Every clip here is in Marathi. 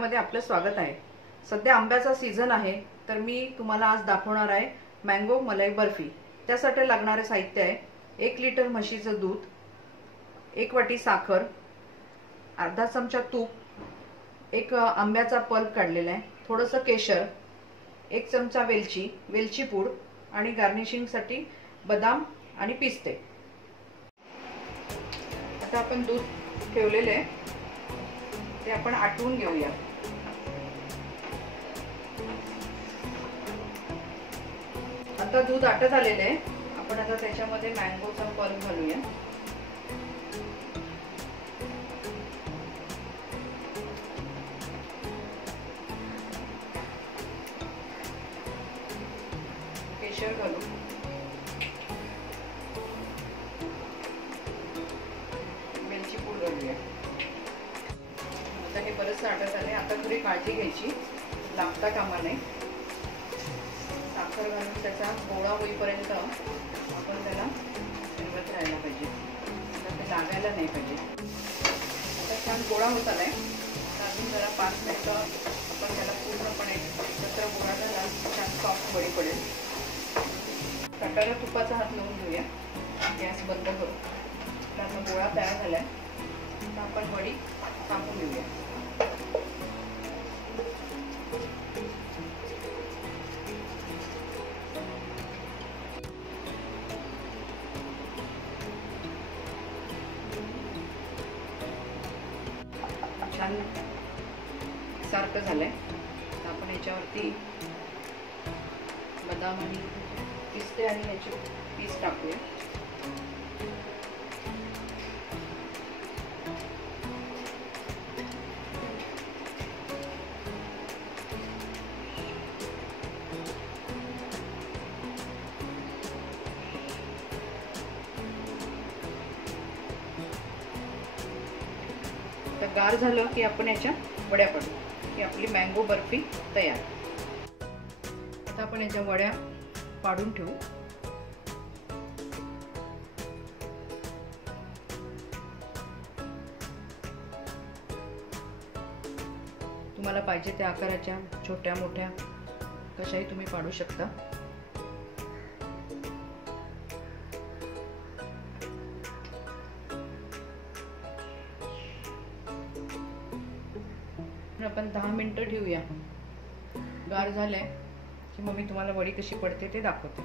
चॅनलमध्ये आपलं स्वागत आहे। सध्या आंब्याचा सीझन आहे, तर मी तुम्हाला आज दाखवणार आहे मँगो मलाई बर्फी। त्यासाठी लागणारे साहित्य आहे 1 लिटर म्हशीचं दूध, 1 वाटी साखर, अर्धा चमचा तूप, एक आंब्याचा पल्प काढलेला आहे, थोडंसं केशर, 1 चमचा वेलची पूड आणि गार्निशिंगसाठी बदाम आणि पिस्ते। आता आपण दूध ठेवलेले आहे ते आपण आटवून घेऊया। आता दूध आटत आलेले आहे, आपण आता त्याच्यामध्ये मँगोचा पल्प घालूया। केशर घालू, वेलची पूड घालूया। आता हे बरंच आटत आले, आता थोडी काळजी घ्यायची, लागता कामा नये। साखर घालून त्याचा गोळा होईपर्यंत आपण त्याला फिरवत राहायला पाहिजे, ते लागायला नाही पाहिजे। आता छान गोळा होत आलाय, अजून जरा 5 मिनिटं आपण त्याला पूर्णपणे एकत्र गोळा झाला छान सॉफ्ट वडी पडेल। ताटाला तुपाचा हात लावून घेऊया, गॅस बंद करू। आता गोळा तयार झालाय, आता आपण वडी कापून घेऊया। छान सारखं झालंय, तर आपण याच्यावरती बदाम आणि पिस्ते आणि याचे पीस टाकूया। तर गार झालं की आपण याच्या वड्या पाडू, की आपली मँगो बर्फी तयार। आता आपण याच्या वड्या पाडून ठेवू। तुम्हाला पाहिजे त्या आकाराच्या छोट्या मोठ्या कशाही तुम्ही पाडू शकता। आपण 10 मिनिटं ठेवूया, गार झालंय की मग मी तुम्हाला वडी कशी पडते ते दाखवते।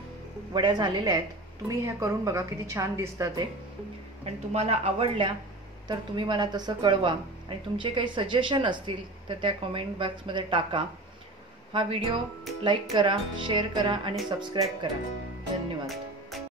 वड्या झालेल्या आहेत, तुम्ही ह्या करून बघा किती छान दिसतात ते। आणि तुम्हाला आवडल्या तर तुम्ही मला तसं कळवा, आणि तुमचे काही सजेशन असतील तर त्या कमेंट बॉक्समध्ये टाका। हा व्हिडिओ लाईक करा, शेअर करा आणि सबस्क्राईब करा। धन्यवाद।